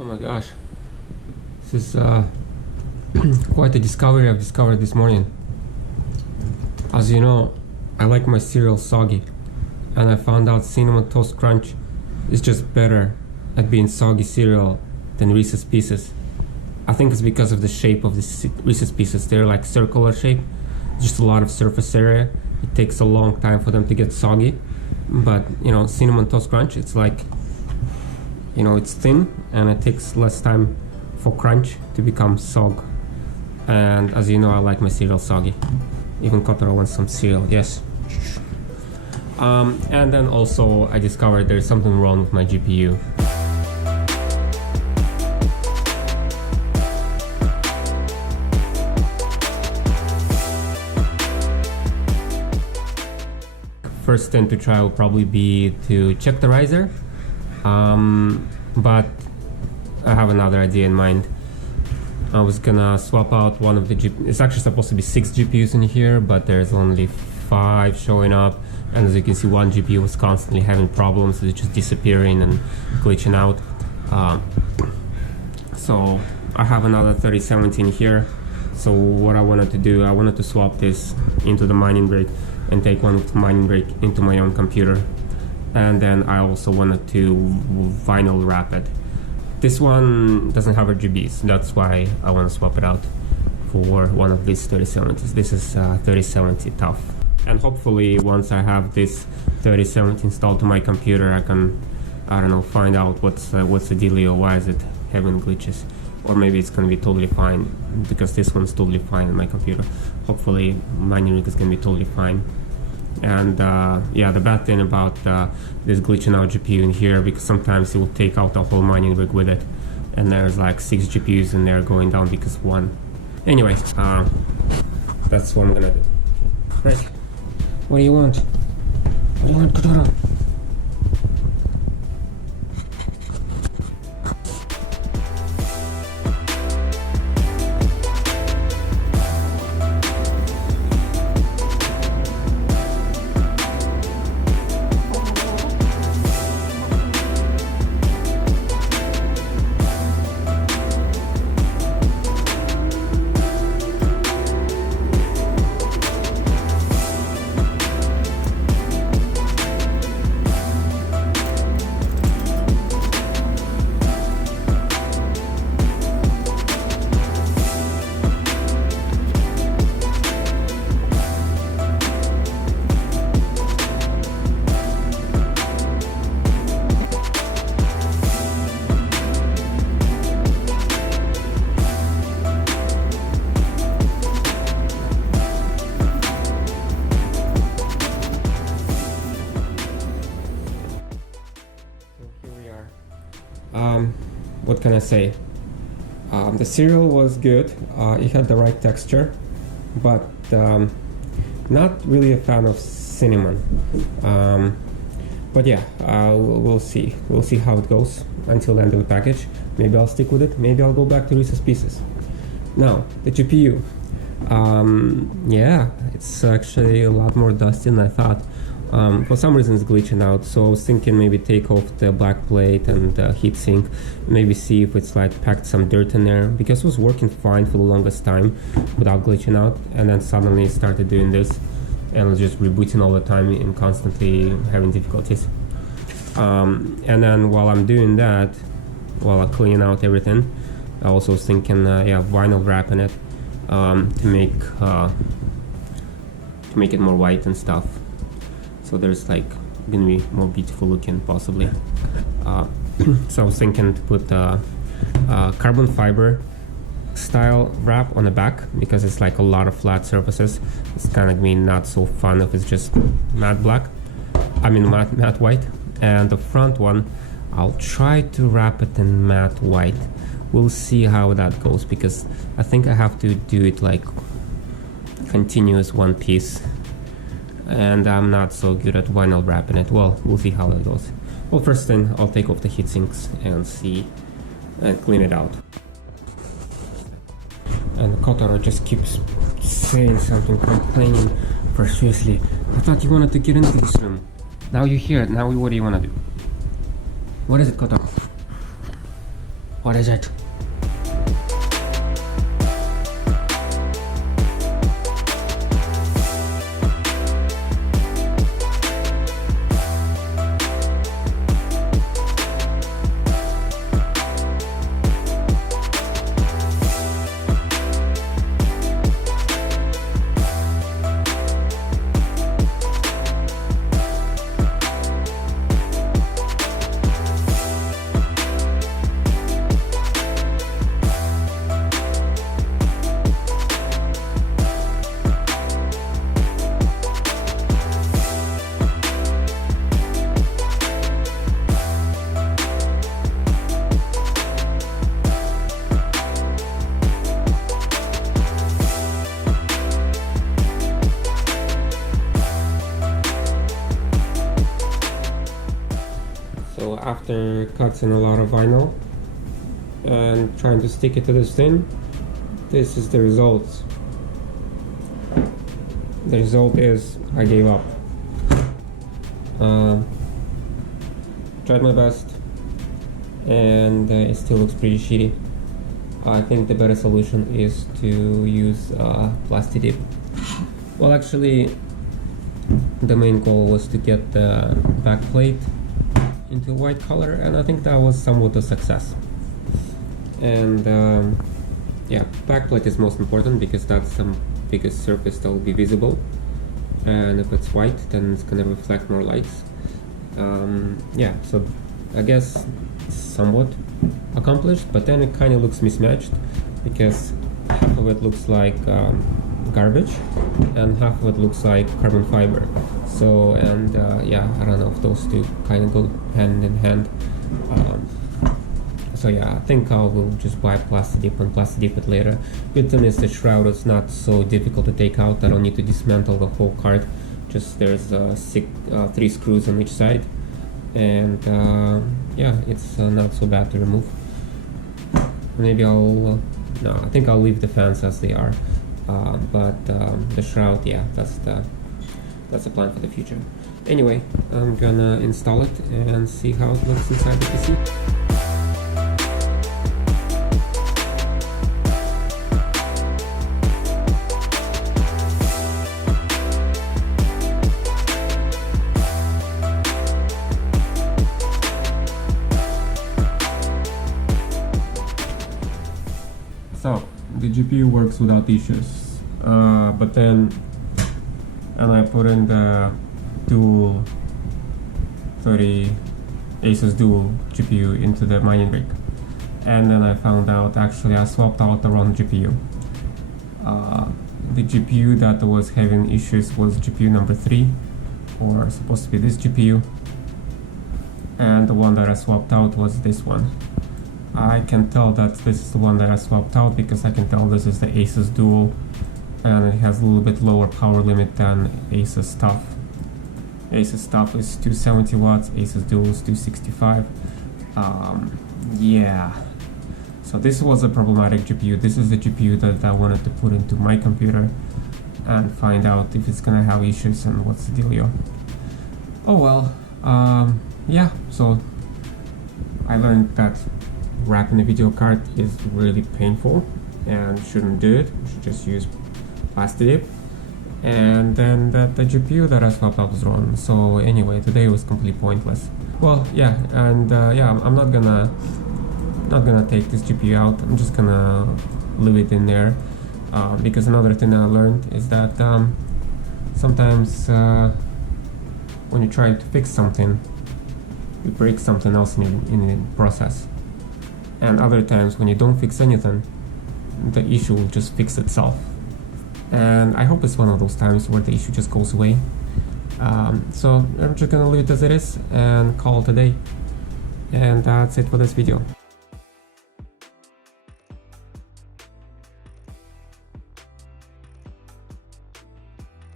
Oh my gosh, this is quite a discovery I've discovered this morning. As you know, I like my cereal soggy, and I found out Cinnamon Toast Crunch is just better at being soggy cereal than Reese's Pieces. I think it's because of the shape of the Reese's Pieces. They're like circular shape, just a lot of surface area. It takes a long time for them to get soggy. But you know, Cinnamon Toast Crunch, it's like, you know, it's thin and it takes less time for crunch to become sog. And as you know, I like my cereal soggy. Even Kotaro wants some cereal, yes. And then also I discovered there's something wrong with my GPU. First thing to try will probably be to check the riser, but I have another idea in mind. I was gonna swap out one of the it's actually supposed to be 6 GPUs in here, but there's only 5 showing up, and as you can see, one GPU was constantly having problems. It's just disappearing and glitching out. So I have another 3070 in here. So what I wanted to do, I wanted to swap this into the mining break and take one of the mining break into my own computer. And then I also wanted to vinyl wrap it. This one doesn't have RGBs, that's why I want to swap it out for one of these 3070s. This is 3070 Tough. And hopefully once I have this 3070 installed to my computer, I can, I don't know, find out what's the dealio, why is it having glitches. Or maybe it's gonna be totally fine, because this one's totally fine on my computer. Hopefully mining rig is gonna be totally fine. And yeah, the bad thing about this glitching out GPU in here, because sometimes it will take out the whole mining rig with it, and there's like 6 GPUs in there going down because of one. Anyway, that's what I'm gonna do. Right. What do you want? What do you want, Kotaro? What can I say? The cereal was good. It had the right texture, but not really a fan of cinnamon. But yeah, we'll see. We'll see how it goes until the end of the package. Maybe I'll stick with it. Maybe I'll go back to Reese's Pieces. Now, the GPU. Yeah, it's actually a lot more dusty than I thought. For some reason it's glitching out, so I was thinking maybe take off the black plate and the heatsink, maybe see if it's like packed some dirt in there, because it was working fine for the longest time without glitching out, and then suddenly it started doing this and was just rebooting all the time and constantly having difficulties. And then while I'm doing that, while I clean out everything, I also was thinking yeah, vinyl wrapping it to make it more white and stuff. So there's like gonna be more beautiful looking possibly. So I was thinking to put carbon fiber style wrap on the back, because it's like a lot of flat surfaces. It's kind of gonna be not so fun if it's just matte black. I mean matte white. And the front one, I'll try to wrap it in matte white. We'll see how that goes, because I think I have to do it like continuous one piece. And I'm not so good at vinyl wrapping it. Well, we'll see how that goes. Well, first thing, I'll take off the heatsinks and see and clean it out. And Kotaro just keeps saying something, complaining profusely. I thought you wanted to get into this room. Now you hear it. Now what do you want to do? What is it, Kotaro? What is it? So after cutting a lot of vinyl and trying to stick it to this thing, this is the result. The result is I gave up. Tried my best, and it still looks pretty shitty. I think the better solution is to use Plastidip. Well, actually, the main goal was to get the backplate into white color, and I think that was somewhat a success. And yeah, backplate is most important because that's the biggest surface that will be visible, and if it's white then it's gonna reflect more lights. Yeah, so I guess somewhat accomplished, but then it kind of looks mismatched because half of it looks like garbage and half of it looks like carbon fiber. So, and yeah, I don't know if those two kind of go hand in hand. So yeah, I think I will just buy Plastidip and Plastidip it later. Good thing is the shroud is not so difficult to take out. I don't need to dismantle the whole card. Just there's 3 screws on each side, and yeah, it's not so bad to remove. Maybe I'll no, I think I'll leave the fans as they are, but the shroud, yeah, that's the plan for the future. Anyway, I'm gonna install it and see how it looks inside the PC. So the GPU works without issues, but then, and I put in the dual Asus Dual GPU into the mining rig, and then I found out actually I swapped out the wrong GPU. The GPU that was having issues was GPU number 3, or supposed to be this GPU, and the one that I swapped out was this one. I can tell that this is the one that I swapped out because I can tell this is the Asus Dual, and it has a little bit lower power limit than Asus TUF. Asus TUF is 270 watts, Asus Dual is 265. Yeah, so this was a problematic GPU. This is the GPU that I wanted to put into my computer and find out if it's gonna have issues and what's the dealio. Oh well, yeah, so I learned that wrapping a video card is really painful and shouldn't do it. You should just use Plastidip. And then that the GPU that I swapped out was wrong. So anyway, today was completely pointless. Well, yeah, and yeah, I'm not gonna take this GPU out. I'm just gonna leave it in there, because another thing I learned is that sometimes when you're trying to fix something, you break something else in the process. And other times when you don't fix anything, the issue will just fix itself. And I hope it's one of those times where the issue just goes away. So I'm just gonna leave it as it is and call it a day. And that's it for this video.